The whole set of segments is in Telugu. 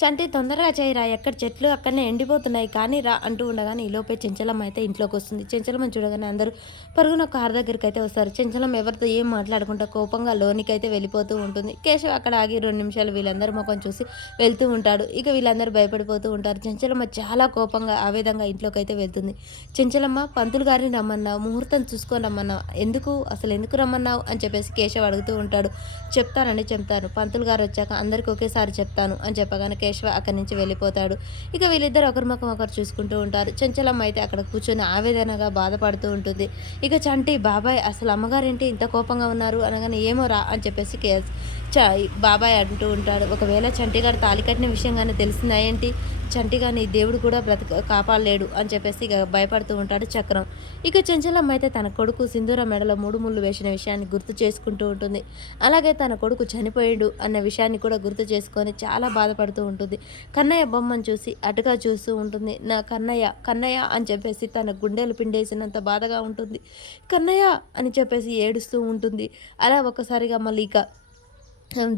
చంటి తొందరగా చేయరా ఎక్కడ చెట్లు అక్కడనే ఎండిపోతున్నాయి. కానీ రా అంటూ ఉండగానే ఈలోపే చెంచలం అయితే ఇంట్లోకి వస్తుంది. చెంచలమ్మ చూడగానే అందరూ పరుగున కారు దగ్గరికి అయితే వస్తారు. చెంచలం ఎవరితో ఏం మాట్లాడుకుంటా కోపంగా లోనికి అయితే వెళ్ళిపోతూ ఉంటుంది. కేశవ్ అక్కడ ఆగి రెండు నిమిషాలు వీళ్ళందరూ ముఖం చూసి వెళ్తూ ఉంటాడు. ఇక వీళ్ళందరూ భయపడిపోతూ ఉంటారు. చెంచలమ్మ చాలా కోపంగా ఆ విధంగా ఇంట్లోకి అయితే వెళ్తుంది. చెంచలమ్మ పంతులు గారిని రమ్మన్నావు. ముహూర్తం చూసుకొని రమ్మన్నావు. ఎందుకు? అసలు ఎందుకు రమ్మన్నావు? అని చెప్పేసి కేశవ్ అడుగుతూ ఉంటాడు. చెప్తానని చెప్తాను. పంతులు గారు వచ్చాక అందరికి ఒకేసారి చెప్తాను అని చెప్పగానే కేశవ అక్కడి నుంచి వెళ్ళిపోతాడు. ఇక వీళ్ళిద్దరు ఒకరి ముఖం ఒకరు చూసుకుంటూ ఉంటారు. చెంచలమ్మ అయితే అక్కడ కూర్చొని ఆవేదనగా బాధపడుతూ ఉంటుంది. ఇక చంటి బాబాయ్ అసలు అమ్మగారేంటి ఇంత కోపంగా ఉన్నారు? అనగానే ఏమో రా అని చెప్పేసి కేస్. చ బాబాయ్ అంటూ ఉంటాడు. ఒకవేళ చంటిగాడు తాలి కట్టిన విషయం కానీ తెలిసిందా ఏంటి? చంటిగాని దేవుడు కూడా బ్రతక కాపాడలేడు అని చెప్పేసి ఇక భయపడుతూ ఉంటాడు చక్రం. ఇక చెంచలమ్మ అయితే తన కొడుకు సింధూర మెడలో మూడు ముళ్ళు వేసిన విషయాన్ని గుర్తు చేసుకుంటూ ఉంటుంది. అలాగే తన కొడుకు చనిపోయాడు అన్న విషయాన్ని కూడా గుర్తు చేసుకొని చాలా బాధపడుతూ ఉంటుంది. కన్నయ్య బొమ్మను చూసి అటుగా చూస్తూ ఉంటుంది. నా కన్నయ్య కన్నయ్య అని చెప్పేసి తన గుండెలు పిండేసినంత బాధగా ఉంటుంది. కన్నయ్య అని చెప్పేసి ఏడుస్తూ ఉంటుంది. అలా ఒకసారిగా మళ్ళీ ఇక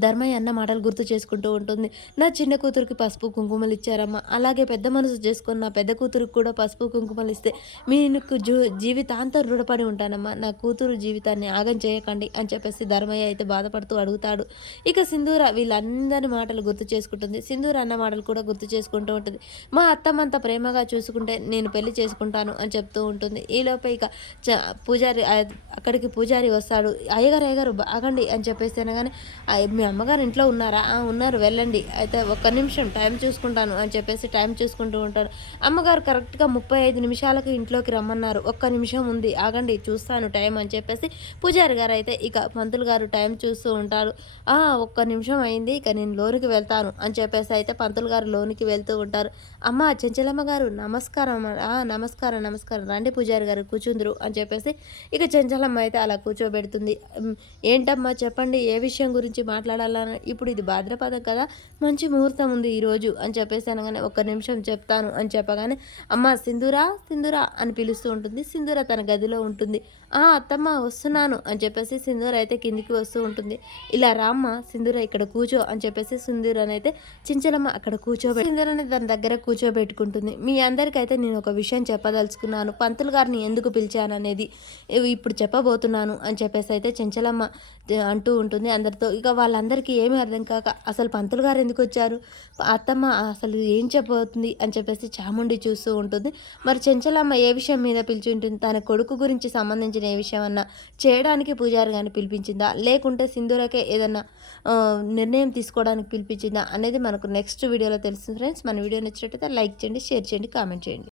ధర్మయ్య అన్న మాటలు గుర్తు చేసుకుంటూ ఉంటుంది. నా చిన్న కూతురికి పసుపు కుంకుమలు ఇచ్చారమ్మా. అలాగే పెద్ద మనసు చేసుకుని నా పెద్ద కూతురికి కూడా పసుపు కుంకుమలు ఇస్తే మీకు జూ జీవితాంతం రుణపడి ఉంటానమ్మా. నా కూతురు జీవితాన్ని ఆగం చేయకండి అని చెప్పేసి ధర్మయ్య అయితే బాధపడుతూ అడుగుతాడు. ఇక సింధూర వీళ్ళందరి మాటలు గుర్తు చేసుకుంటుంది. సింధూర అన్న మాటలు కూడా గుర్తు చేసుకుంటూ ఉంటుంది. మా అత్తమ్మంత ప్రేమగా చూసుకుంటే నేను పెళ్ళి చేసుకుంటాను అని చెప్తూ ఉంటుంది. ఈలోపే ఇక పూజారి అక్కడికి పూజారి వస్తాడు అయ్యగారు అయ్యగారు బాగండి అని చెప్పేసి అనగానే మీ అమ్మగారు ఇంట్లో ఉన్నారా? ఉన్నారు వెళ్ళండి అయితే ఒక్క నిమిషం టైం చూసుకుంటాను అని చెప్పేసి టైం చూసుకుంటూ ఉంటారు అమ్మగారు కరెక్ట్గా ముప్పై ఐదు నిమిషాలకు ఇంట్లోకి రమ్మన్నారు. ఒక్క నిమిషం ఉంది ఆగండి చూస్తాను టైం అని చెప్పేసి పూజారి గారు అయితే ఇక పంతులు గారు టైం చూస్తూ ఉంటారు. ఒక్క నిమిషం అయింది ఇక నేను లోనికి వెళ్తాను అని చెప్పేసి అయితే పంతులు గారు లోనికి వెళ్తూ ఉంటారు. అమ్మ చెంచలమ్మ గారు నమస్కారం నమస్కారం నమస్కారం రండి పూజారి గారు కూర్చుందరు అని చెప్పేసి ఇక చెంచలమ్మ అమ్మ అయితే అలా కూర్చోబెడుతుంది. ఏంటమ్మా చెప్పండి ఏ విషయం గురించి మాట్లాడాలని ఇప్పుడు ఇది భాద్రపద కదా మంచి ముహూర్తం ఉంది ఈరోజు అని చెప్పేసి అనగానే ఒక్క నిమిషం చెప్తాను అని చెప్పగానే అమ్మ సింధూరా సింధూరా అని పిలుస్తూ ఉంటుంది. సింధూర తన గదిలో ఉంటుంది. ఆ అత్తమ్మ వస్తున్నాను అని చెప్పేసి సింధూర అయితే కిందికి వస్తూ ఉంటుంది. ఇలా రామ్మ సింధూర ఇక్కడ కూర్చో అని చెప్పేసి సింధూరని అయితే చించలమ్మ అక్కడ కూర్చోబెట్టి సింధూరని తన దగ్గర కూర్చోబెట్టుకుంటుంది. మీ అందరికైతే నేను ఒక విషయం చెప్పదలుచుకున్నాను. పంతులు గారిని ఎందుకు పిలిచాను అనేది ఇప్పుడు పోతున్నాను అని చెప్పేసి అయితే చెంచలమ్మ అంటూ ఉంటుంది. అందరితో ఇక వాళ్ళందరికీ ఏమీ అర్థం కాక అసలు పంతులు గారు ఎందుకు వచ్చారు? అత్తమ్మ అసలు ఏం చెప్పబోతుంది అని చెప్పేసి చాముండి చూస్తూ ఉంటుంది. మరి చెంచలమ్మ ఏ విషయం మీద పిలిచి ఉంటుంది తన కొడుకు గురించి సంబంధించిన ఏ విషయం అన్నా చేయడానికి పూజారి గారిని పిలిపించిందా? లేకుంటే సింధూరకే ఏదన్నా నిర్ణయం తీసుకోవడానికి పిలిపించిందా? అనేది మనకు నెక్స్ట్ వీడియోలో తెలుస్తుంది. ఫ్రెండ్స్ మన వీడియో నచ్చినట్టయితే లైక్ చేయండి షేర్ చేయండి కామెంట్ చేయండి.